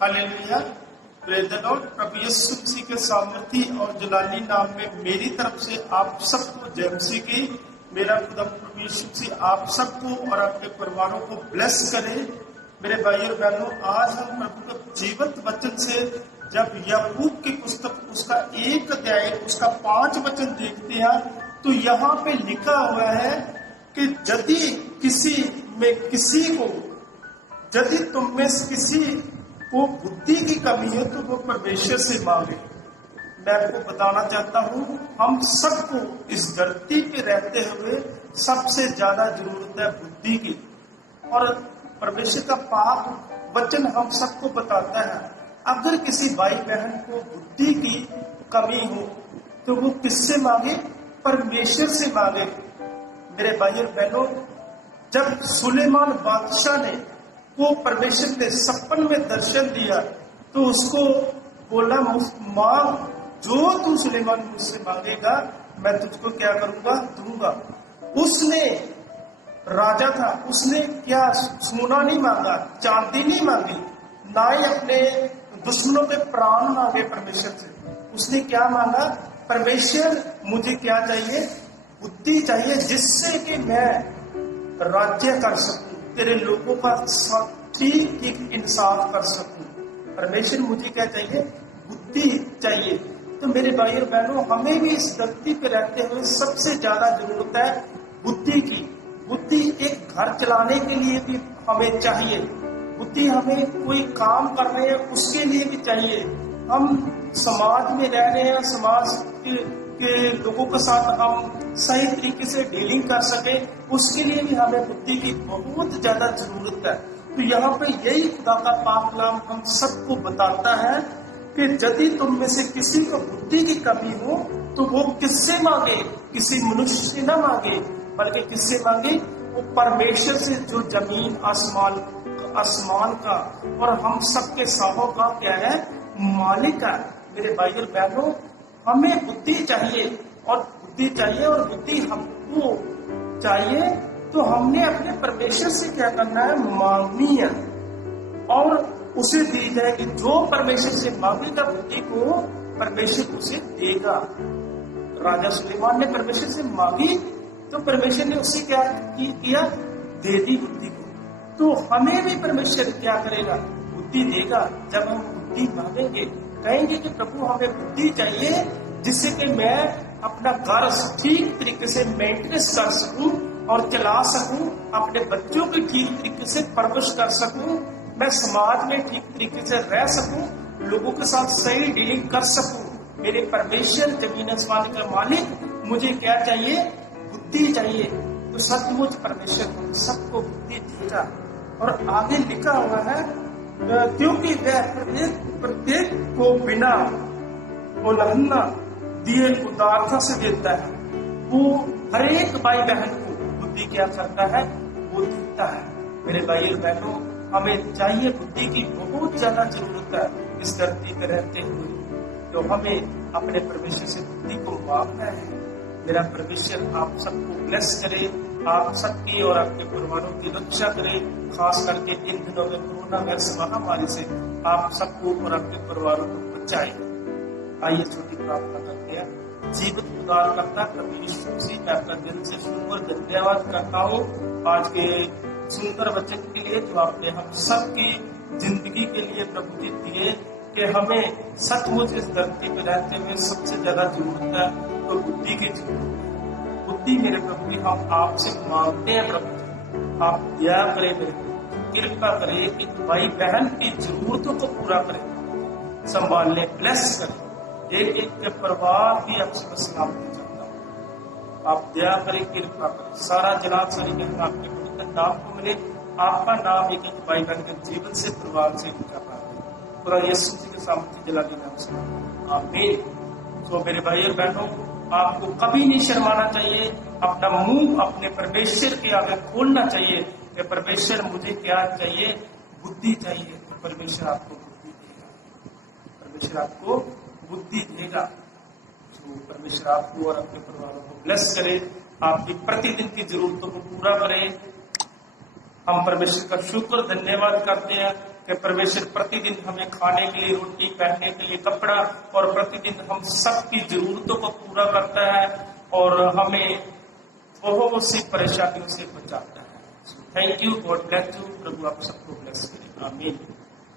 Hallelujah, praise the lord. प्रभु यीशु मसीह के सामर्थी और जलाली नाम में मेरी तरफ से आप सबको जय मसीह की। मेरा खुदा प्रभु यीशु मसीह आप सबको और आपके परिवारों को ब्लेस करे। मेरे भाई और बहनों, आज हम प्रभु के जीवंत वचन से जब याकूब की पुस्तक उसका 1 अध्याय उसका 5 वचन देखते हैं तो यहाँ पे लिखा हुआ है कि यदि यदि तुम में किसी को बुद्धि की कमी है तो वो परमेश्वर से मांगे। मैं आपको बताना चाहता हूँ, हम सबको इस धरती पे रहते हुए सबसे ज्यादा जरूरत है बुद्धि की। और परमेश्वर का पाक वचन हम सबको बताता है, अगर किसी भाई बहन को बुद्धि की कमी हो तो वो किससे मांगे? परमेश्वर से मांगे। मेरे भाई और बहनों, जब सुलेमान बादशाह ने वो परमेश्वर ने सपन में दर्शन दिया तो उसको बोला, मांग जो तू सुलेमान मुझसे मांगेगा मैं तुझको क्या करूंगा, दूंगा। उसने राजा था, उसने क्या सोना नहीं मांगा, चांदी नहीं मांगी, ना ही अपने दुश्मनों के प्राण मांगे परमेश्वर से। उसने क्या मांगा? परमेश्वर मुझे क्या चाहिए? बुद्धि चाहिए, जिससे कि मैं राज्य कर सकूं, तेरे लोगों का ठीक इंसाफ कर सकूं। परमेश्वर मुझे क्या चाहिए? बुद्धि चाहिए। तो मेरे भाई और बहनों, हमें भी इस धरती पे रहते हुए सबसे ज्यादा जरूरत है बुद्धि की। बुद्धि एक घर चलाने के लिए भी हमें चाहिए, बुद्धि हमें कोई काम कर रहे हैं उसके लिए भी चाहिए। हम समाज में रह रहे हैं, समाज के लोगों के साथ हम सही तरीके से डीलिंग कर सके, उसके लिए भी हमें बुद्धि की बहुत ज्यादा जरूरत है। तो यहाँ पे यही खुदा का पाक कलाम हम सबको बताता है कि यदि तुम में से किसी को बुद्धि की कमी हो तो वो किससे मांगे? किसी मनुष्य से ना मांगे, बल्कि किससे मांगे? वो परमेश्वर से, जो जमीन आसमान का और हम सबके साहों का क्या है, मालिक है। मेरे भाई और बहनों, हमें बुद्धि चाहिए और बुद्धि हमको चाहिए तो हमने अपने परमेश्वर से क्या करना है? मांगनी है और उसे दी जाएगी। जो परमेश्वर से मांगेगा बुद्धि को, परमेश्वर उसे देगा। राजा सुलेमान ने परमेश्वर से मांगी तो परमेश्वर ने उसे क्या किया? दे दी बुद्धि को। तो हमें भी परमेश्वर क्या करेगा? बुद्धि देगा। जब हम बुद्धि मांगेंगे, कहेंगे कि प्रभु हमें बुद्धि चाहिए जिससे कि मैं अपना घर ठीक तरीके से मेंटेनेंस कर सकूं और चला सकूं, अपने बच्चों की ठीक तरीके से परवरिश कर सकूं, मैं समाज में ठीक तरीके से रह सकूं, लोगों के साथ सही डीलिंग कर सकूं। मेरे परमेश्वर जमीन आसमान का मालिक मुझे क्या चाहिए? बुद्धि चाहिए। तो सचमुच परमेश्वर सबको बुद्धि देगा। और आगे लिखा हुआ है, क्योंकि वह प्रत्येक को बिना उल्लंघना दिए उदारता से देता है। वो हर एक भाई बहन को बुद्धि क्या करता है? वो देता है। मेरे भाई और बहनों, हमें चाहिए बुद्धि की बहुत ज्यादा जरूरत है इस धरती पर रहते हुए। तो हमें अपने परमेश्वर से बुद्धि को मांगना है। मेरा परमेश्वर आप सबको ब्लेस करे, आप सबकी और आपके परिवारों की रक्षा करे, खास करके इन दिनों में कोरोना वायरस महामारी से आप सबको और आपके परिवारों को बचाए। आइए छोटी प्रार्थना करते हैं। जीवित उद्धारकर्ता प्रभु यीशु मसीह, मैं आपका दिल से शुक्र धन्यवाद करता हूँ आज के सुंदर वचन के लिए जो आपने हम सबकी जिंदगी के लिए प्रभु जी दिए, कि हमें सचमुच इस धरती में रहते हुए सबसे ज्यादा जरूरत है तो बुद्धि की जरूरत है। बुद्धि मेरे प्रभु जी हम आपसे मांगते हैं। प्रभु आप दया करें, मेरे कृपा करें कि भाई बहन की जरूरतों को पूरा करें, संभालने, ब्लेस करें। एक एक के परिवार भी आपसे मैं सलामती चाहता हूँ। आप दया करें, कृपा करें। सारा जलाल, सारी महिमा आपके पवित्र नाम को मिले। आपका नाम एक एक भाई बहन के जीवन से, परिवार से ऊंचा पाए। खुदा यीशु जी के सामने जलाली नाम से आमीन। तो मेरे भाई और बहनों, आपको कभी नहीं शर्माना चाहिए, अपना मुंह अपने परमेश्वर के आगे खोलना चाहिए कि परमेश्वर मुझे क्या चाहिए? बुद्धि चाहिए। तो परमेश्वर आपको बुद्धि देगा, परमेश्वर आपको बुद्धि देगा। तो परमेश्वर आपको और अपने परिवारों को ब्लेस करे, आपकी प्रतिदिन की जरूरतों को पूरा करे। हम परमेश्वर का शुक्र धन्यवाद करते हैं कि परमेश्वर प्रतिदिन हमें खाने के लिए रोटी, पहनने के लिए कपड़ा और प्रतिदिन हम सबकी जरूरतों को पूरा करता है और हमें बहुत सी परेशानियों से बचाता है। Thank you, God bless you. प्रभु आप सबको ब्लेस करें। आमीन।